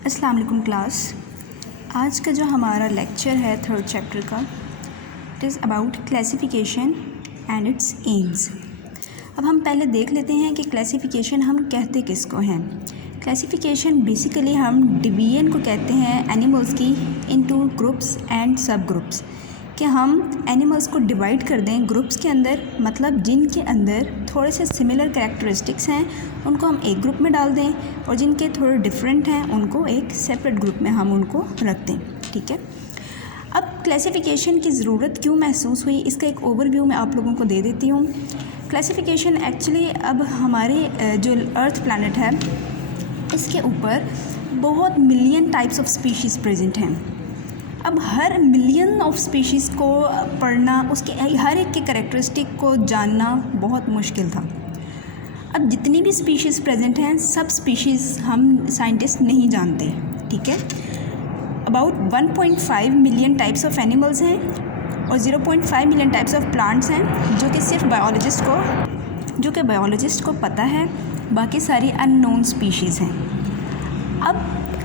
अस्सलाम वालेकुम क्लास। आज का जो हमारा लेक्चर है थर्ड चैप्टर का, it is about classification and it's AIIMS. अब हम पहले देख लेते हैं कि क्लासिफिकेशन हम कहते किसको हैं। क्लासिफिकेशन बेसिकली हम डिवीजन को कहते हैं एनिमल्स की इनटू ग्रुप्स एंड सब ग्रुप्स, कि हम एनिमल्स को डिवाइड कर दें ग्रुप्स के अंदर, मतलब जिनके अंदर थोड़े से सिमिलर कैरेक्टरिस्टिक्स हैं उनको हम एक ग्रुप में डाल दें और जिनके थोड़े डिफरेंट हैं उनको एक सेपरेट ग्रुप में हम उनको रख दें। ठीक है। अब क्लासिफिकेशन की ज़रूरत क्यों महसूस हुई, इसका एक ओवरव्यू मैं आप लोगों को दे देती हूँ। क्लासिफिकेशन एक्चुअली अब हमारे जो अर्थ प्लैनेट है इसके ऊपर बहुत million types of species present हैं। अब हर मिलियन ऑफ स्पीशीज़ को पढ़ना, उसके हर एक के कैरेक्टरिस्टिक को जानना बहुत मुश्किल था। अब जितनी भी स्पीशीज़ प्रेजेंट हैं सब स्पीशीज़ हम साइंटिस्ट नहीं जानते। ठीक है। About 1.5 million types of animals हैं और 0.5 मिलियन टाइप्स ऑफ प्लांट्स हैं जो कि सिर्फ बायोलॉजिस्ट को पता है, बाकी सारी अननोन स्पीशीज़ हैं। अब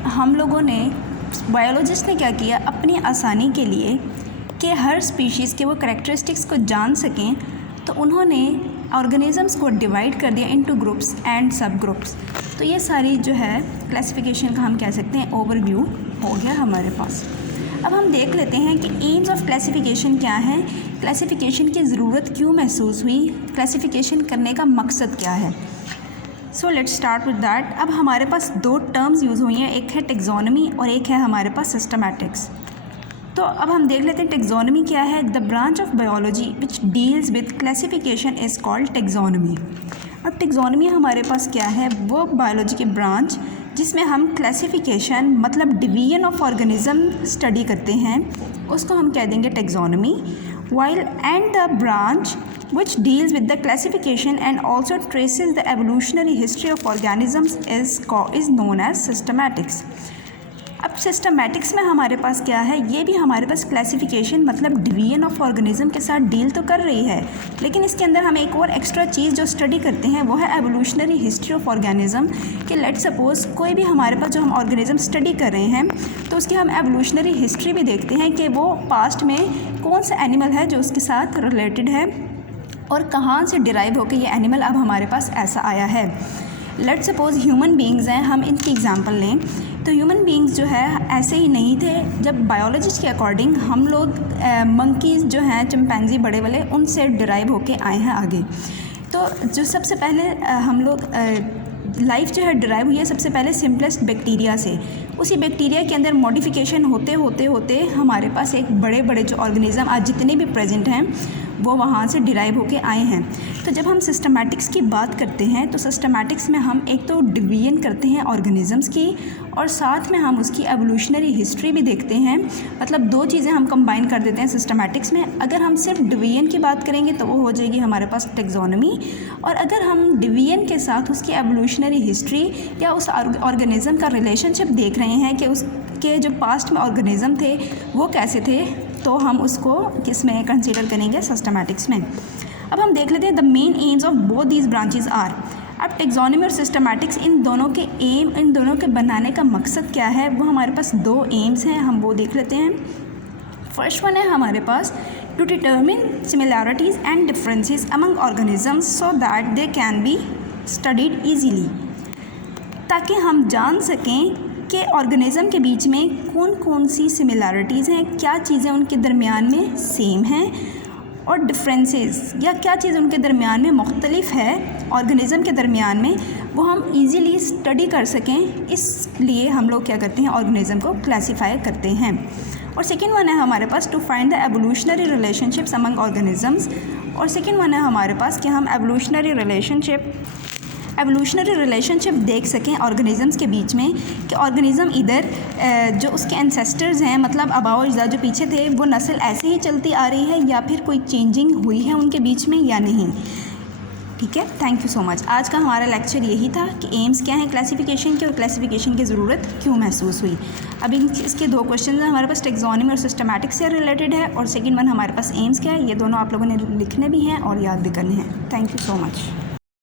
हम लोगों ने, बायोलॉजिस्ट ने क्या किया अपनी आसानी के लिए कि हर स्पीशीज़ के वो कैरेक्टरिस्टिक्स को जान सकें, तो उन्होंने ऑर्गेनिजम्स को डिवाइड कर दिया इनटू ग्रुप्स एंड सब ग्रुप्स। तो ये सारी जो है क्लासिफिकेशन का हम कह सकते हैं ओवरव्यू हो गया हमारे पास। अब हम देख लेते हैं कि एम्स ऑफ क्लासिफिकेशन क्या है, क्लासिफिकेशन की ज़रूरत क्यों महसूस हुई, क्लासिफिकेशन करने का मकसद क्या है। So let's start with that. अब हमारे पास दो टर्म्स यूज़ हुई हैं, एक है टेक्सोनॉमी और एक है हमारे पास सिस्टमैटिक्स। तो अब हम देख लेते हैं टेक्सोनॉमी क्या है। The branch of biology which deals with classification is called taxonomy. अब टेक्सोनॉमी हमारे पास क्या है, वो बायोलॉजी की ब्रांच जिसमें हम क्लासिफिकेशन मतलब डिवीजन ऑफ ऑर्गेनिज्म स्टडी करते हैं, उसको हम कह देंगे taxonomy. while and the branch which deals with the classification and also traces the evolutionary history of organisms is known as systematics. अब सिस्टमैटिक्स में हमारे पास क्या है, ये भी हमारे पास क्लासिफिकेशन मतलब डिवीजन ऑफ ऑर्गेनिज्म के साथ डील तो कर रही है, लेकिन इसके अंदर हम एक और एक्स्ट्रा चीज़ जो स्टडी करते हैं वो है एवोल्यूशनरी हिस्ट्री ऑफ ऑर्गेनिज्म। कि लेट सपोज कोई भी हमारे पास जो हम ऑर्गेनिज्म स्टडी कर रहे हैं तो उसकी हम एवोल्यूशनरी हिस्ट्री भी देखते हैं कि वो पास्ट में कौन सा एनिमल है जो उसके साथ रिलेटेड है और कहाँ से डिराइव होकर ये एनिमल अब हमारे पास ऐसा आया है। लेट सपोज ह्यूमन बींग्स हैं, हम इनकी एग्जांपल लें तो ह्यूमन बींग्स जो है ऐसे ही नहीं थे। जब बायोलॉजिस्ट के अकॉर्डिंग हम लोग मंकीज़ जो हैं, चिंपैंजी बड़े वाले, उनसे डिराइव होके आए हैं आगे। तो जो सबसे पहले हम लोग लाइफ जो है डिराइव हुई है सबसे पहले सिंपलेस्ट बैक्टीरिया से। उसी बैक्टीरिया के अंदर मॉडिफिकेशन होते होते हमारे पास एक बड़े बड़े जो ऑर्गेनिज्म आज जितने भी प्रेजेंट हैं वो वहाँ से डिराइव होके आए हैं। तो जब हम सिस्टमैटिक्स की बात करते हैं तो सिस्टमैटिक्स में हम एक तो डिवीजन करते हैं ऑर्गेनिजम्स की और साथ में हम उसकी एवोल्यूशनरी हिस्ट्री भी देखते हैं। मतलब दो चीज़ें हम कंबाइन कर देते हैं सिस्टमैटिक्स में। अगर हम सिर्फ डिवीजन की बात करेंगे तो वो हो जाएगी हमारे पास टेक्सोनॉमी, और अगर हम डिवीजन के साथ उसकी एवोल्यूशनरी हिस्ट्री या उस ऑर्गेनिज्म का रिलेशनशिप देख रहे हैं कि उसके जो पास्ट में ऑर्गेनिज्म थे वो कैसे थे, तो हम उसको किस में कंसीडर करेंगे, सिस्टमैटिक्स में। अब हम देख लेते हैं the main aims of both these branches are. अब टेक्सोनॉमी और सिस्टमैटिक्स इन दोनों के बनाने का मकसद क्या है, वो हमारे पास दो एम्स हैं, हम वो देख लेते हैं। फर्स्ट वन है हमारे पास to determine similarities and differences among organisms so that they can be studied easily, ताकि हम जान सकें कि ऑर्गेनिज्म के बीच में कौन कौन सी सिमिलैरिटीज़ हैं, क्या चीज़ें उनके दरमियान में सेम हैं और डिफरेंसेस या क्या चीज़ उनके दरमियान में मुख्तलिफ है ऑर्गेनिज्म के दरमियान में, वो हम इजीली स्टडी कर सकें। इसलिए हम लोग क्या करते हैं, ऑर्गेनिज्म को क्लासीफाई करते हैं। और सेकेंड वन है हमारे पास to find the evolutionary relationships among organisms. और सेकेंड वन है हमारे पास कि हम एवोल्यूशनरी रिलेशनशिप देख सकें ऑर्गेनिजम्स के बीच में, कि ऑर्गेनिज्म इधर जो उसके एंसेस्टर्स हैं, मतलब आबाओ अजदाद जो पीछे थे, वो नस्ल ऐसे ही चलती आ रही है या फिर कोई चेंजिंग हुई है उनके बीच में या नहीं। ठीक है, थैंक यू सो मच। आज का हमारा लेक्चर यही था कि एम्स क्या हैं क्लासिफिकेशन के और क्लासिफिकेशन की ज़रूरत क्यों महसूस हुई। अब इसके दो क्वेश्चन हैं हमारे पास, टेक्सोनॉमी और सिस्टमैटिक्स से रिलेटेड है, और सेकेंड वन हमारे पास एम्स क्या है। ये दोनों आप लोगों ने लिखने भी हैं और याद भी करने हैं। Thank you so much.